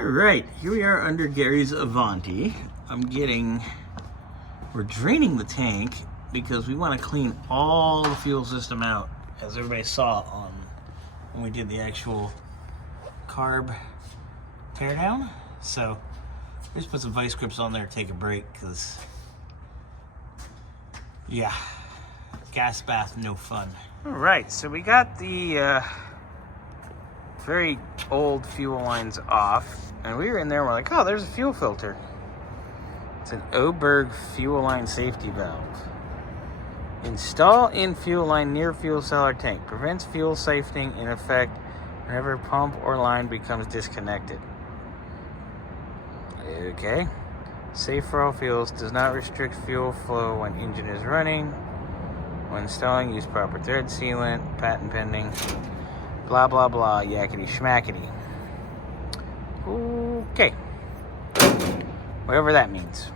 All right, here we are under Gary's Avanti. We're draining the tank because we want to clean all the fuel system out, as everybody saw on when we did the actual carb teardown. So we just put some vice grips on there to take a break because, yeah, gas bath, no fun. All right, so we got the very old fuel lines off, and we were in there and we're like, oh, there's a fuel filter. It's an Oberg fuel line safety valve. Install in fuel line near fuel cell or tank. Prevents fuel siphoning in effect whenever pump or line becomes disconnected. Okay. Safe for all fuels. Does not restrict fuel flow when engine is running. When installing, use proper thread sealant. Patent pending. Blah, blah, blah. Yakety schmackety. Okay. Whatever that means.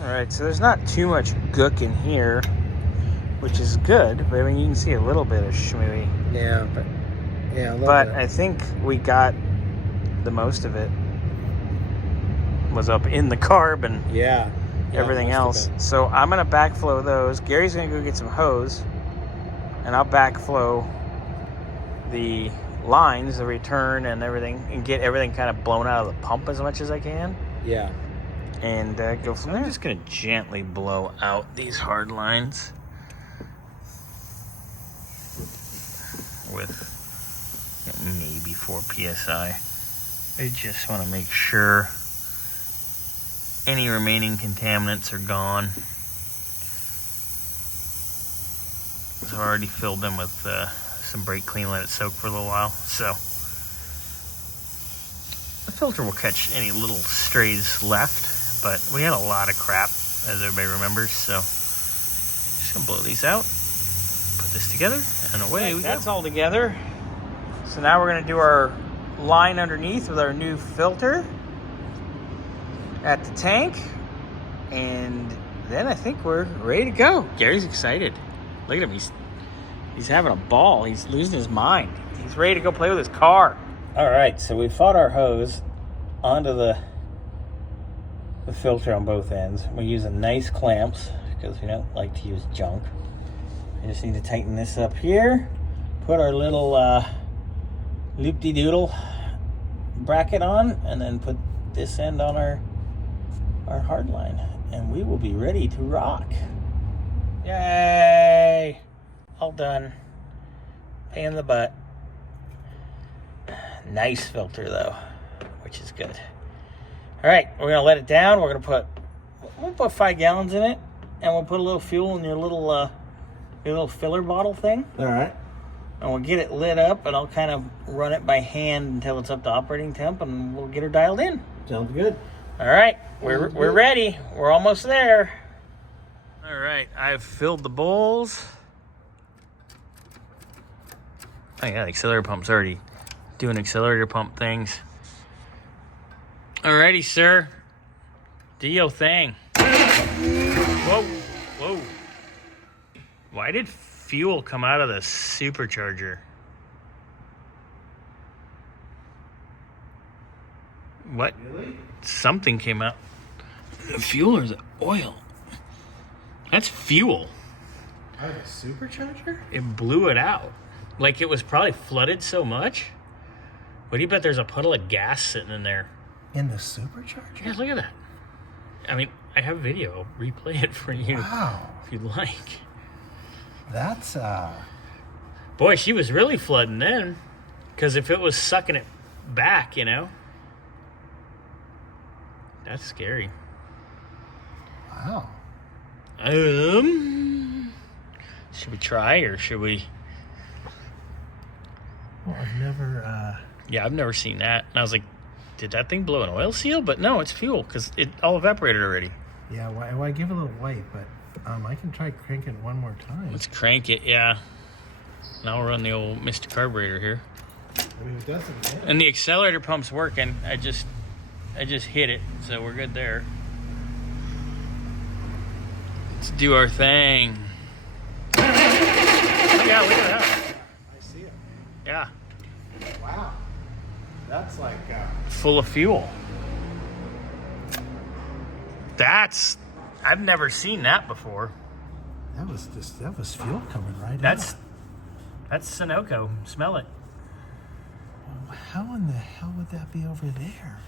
Alright, so there's not too much gook in here, which is good, but I mean, you can see a little bit of shmooey. Yeah, but a little But bit. I think we got the most of it was up in the carb and everything else. So I'm going to backflow those. Gary's going to go get some hose, and I'll backflow the lines, the return and everything, and get everything kind of blown out of the pump as much as I can. Yeah. And go from there. I'm just going to gently blow out these hard lines with maybe 4 psi. I just want to make sure any remaining contaminants are gone. So I already filled them with some brake clean, let it soak for a little while. So the filter will catch any little strays left, but we had a lot of crap, as everybody remembers. So just gonna blow these out, put this together, and away we go. That's all together. So now we're gonna do our line underneath with our new filter at the tank, and then I think we're ready to go. Gary's excited. Look at him, he's having a ball. He's losing his mind. He's ready to go play with his car. All right, so we fought our hose onto the filter on both ends. We're using nice clamps because we don't like to use junk. I just need to tighten this up here, put our little loop-de-doodle bracket on, and then put this end on our hard line, and we will be ready to rock. Yay! All done. Pain in the butt. Nice filter though, which is good. All right, we're gonna let it down. We'll put 5 gallons in it, and we'll put a little fuel in your little filler bottle thing. All right. And we'll get it lit up, and I'll kind of run it by hand until it's up to operating temp, and we'll get her dialed in. Sounds good. All right, we're ready. We're almost there. All right, I've filled the bowls. Oh yeah, the accelerator pump's already doing accelerator pump things. Alrighty, sir. Do your thing. Whoa, whoa. Why did fuel come out of the supercharger? What? Really? Something came out. The fuel or is it oil? That's fuel. Out of a supercharger? It blew it out. Like it was probably flooded so much. What do you bet there's a puddle of gas sitting in there? In the supercharger? Yeah, look at that. I mean, I have video. I'll replay it for you. Wow. If you'd like. That's Boy, she was really flooding then. Because if it was sucking it back, you know. That's scary. wow. Should we try or should we? Well, I've never Yeah, I've never seen that. And I was like, did that thing blow an oil seal? But no, it's fuel because it all evaporated already. yeah, why give it a little white, but I can try cranking it one more time. Let's crank it, yeah. And I'll run the old Mr. Carburetor here. I mean, it doesn't hit. And the accelerator pump's working. I just hit it, so we're good there. Let's do our thing. Oh, yeah, look at that. I see it. Yeah. Wow. That's like full of fuel. I've never seen that before. that was fuel coming right That's out. Sunoco. Smell it. How in the hell would that be over there?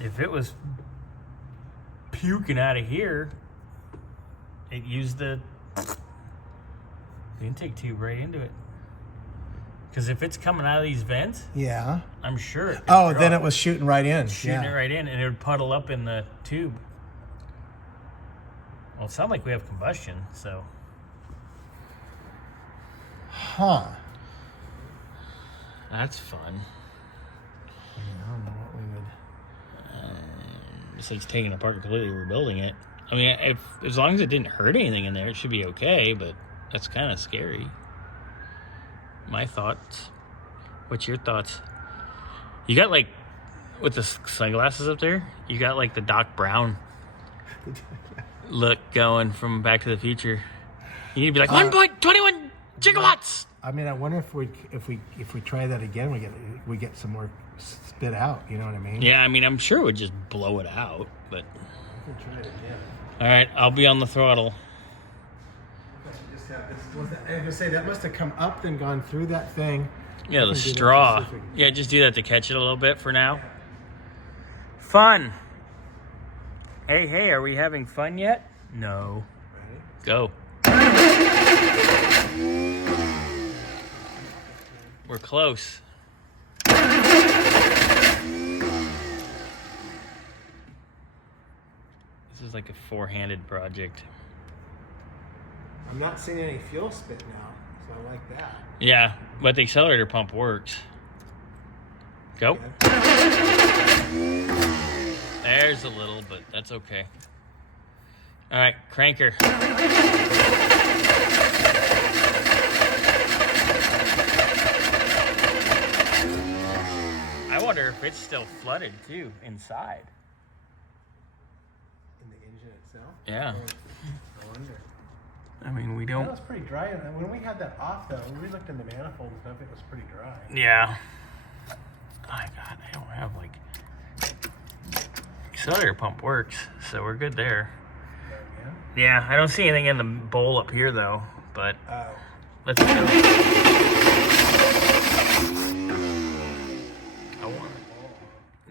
If it was puking out of here, it used the intake tube right into it. Because if it's coming out of these vents, Yeah. I'm sure. Oh, then it was shooting right in. Shooting it right in, and it would puddle up in the tube. Well, it sounds like we have combustion, so. Huh. That's fun. I don't know what we would. Besides taking it apart and completely rebuilding it. I mean, as long as it didn't hurt anything in there, it should be okay, but that's kind of scary. My thoughts. What's your thoughts? You got like, with the sunglasses up there, you got like the Doc Brown look going from Back to the Future. You need to be like 1.21 gigawatts. I mean, I wonder if we try that again, we get some more spit out. You know what I mean? Yeah, I mean, I'm sure it would just blow it out, but. We can try it again. All right, I'll be on the throttle. I was gonna say that must have come up and gone through that thing. Yeah, the straw. Yeah, just do that to catch it a little bit for now. Fun. Hey, are we having fun yet? No. Ready? Go. We're close. This is like a four-handed project. I'm not seeing any fuel spit now, so I like that. Yeah, but the accelerator pump works. Go. There's a little, but that's okay. All right, cranker. I wonder if it's still flooded too inside. In the engine itself? Yeah. I wonder. I mean, we don't. That was pretty dry. And when we had that off, though, when we looked in the manifold and stuff, it was pretty dry. Yeah. My God, I don't have like. Accelerator pump works, so we're good there. Yeah, I don't see anything in the bowl up here though, but let's go.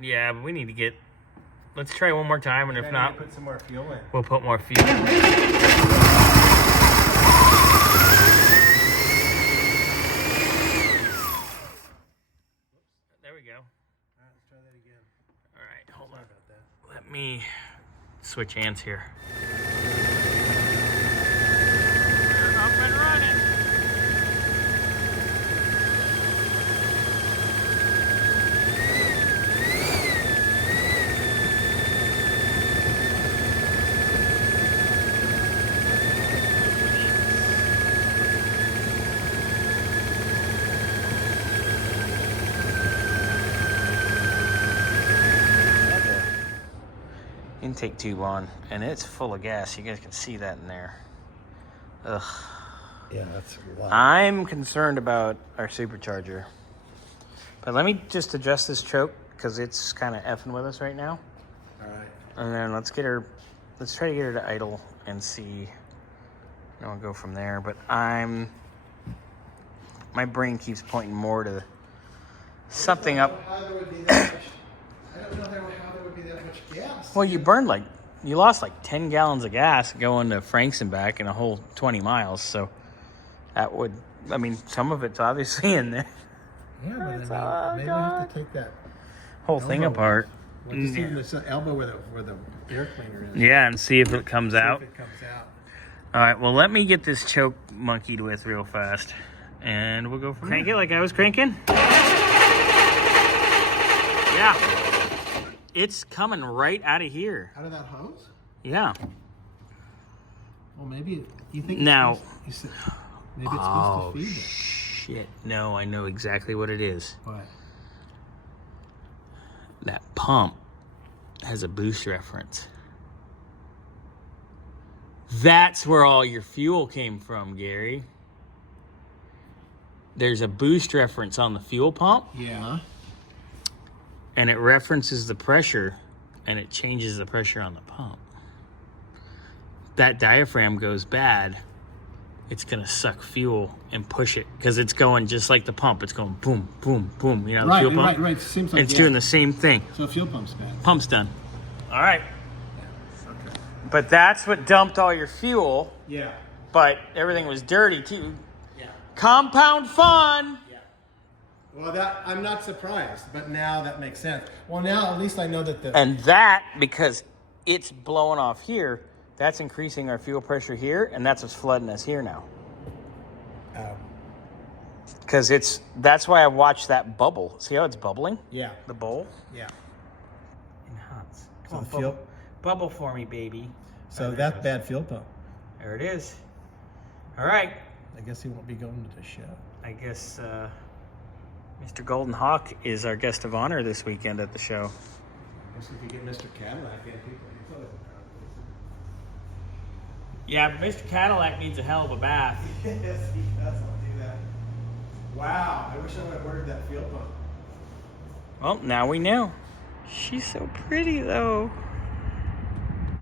Yeah, but we need to get. Let's try one more time, and if not, put some more fuel in. We'll put more fuel in. There we go. All right, let's try that again. All right, hold on. Sorry about that. Let me switch hands here. We're up and running. Intake tube on, and it's full of gas. You guys can see that in there. Ugh. Yeah, that's a lot. I'm concerned about our supercharger. But let me just adjust this choke because it's kind of effing with us right now. All right. And then let's try to get her to idle and see. And we'll go from there. But my brain keeps pointing more to something up. I don't know how there would be that much gas. Well, you lost like 10 gallons of gas going to Frank's and back in a whole 20 miles. So that would, I mean, some of it's obviously in there. Yeah, but maybe we have to take that Whole thing apart. Just even this elbow where the air cleaner is. Yeah, and see if it comes out. See if it comes out. All right, well, let me get this choke monkeyed with real fast. And we'll go from there. Crank it like I was cranking? Yeah. It's coming right out of here. Out of that hose? Yeah. Well, maybe you think Now. maybe it's supposed to feed it. Shit. No, I know exactly what it is. What? That pump has a boost reference. That's where all your fuel came from, Gary. There's a boost reference on the fuel pump. Yeah. and it references the pressure, and it changes the pressure on the pump. That diaphragm goes bad, it's gonna suck fuel and push it, because it's going just like the pump. It's going boom, boom, boom. You know, the fuel pump? Right. Seems like it's doing the same thing. So fuel pump's bad. Pump's done. All right. Yeah. Okay. But that's what dumped all your fuel. Yeah. But everything was dirty too. Yeah. Compound fun. Yeah. Well, I'm not surprised, but now that makes sense. Well, now at least I know that And that, because it's blowing off here, that's increasing our fuel pressure here, and that's what's flooding us here now. Oh. Because that's why I watched that bubble. See how it's bubbling? Yeah. The bowl? Yeah. Enhance. So Come on, the fuel. bubble for me, baby. So that's bad fuel pump. There it is. All right. I guess he won't be going to the show. I guess Mr. Golden Hawk is our guest of honor this weekend at the show. I guess if you get Mr. Cadillac and people. Yeah, but Mr. Cadillac needs a hell of a bath. Yes, he does. I'll do that. Wow, I wish I would have ordered that fuel pump. Well, now we know. She's so pretty, though.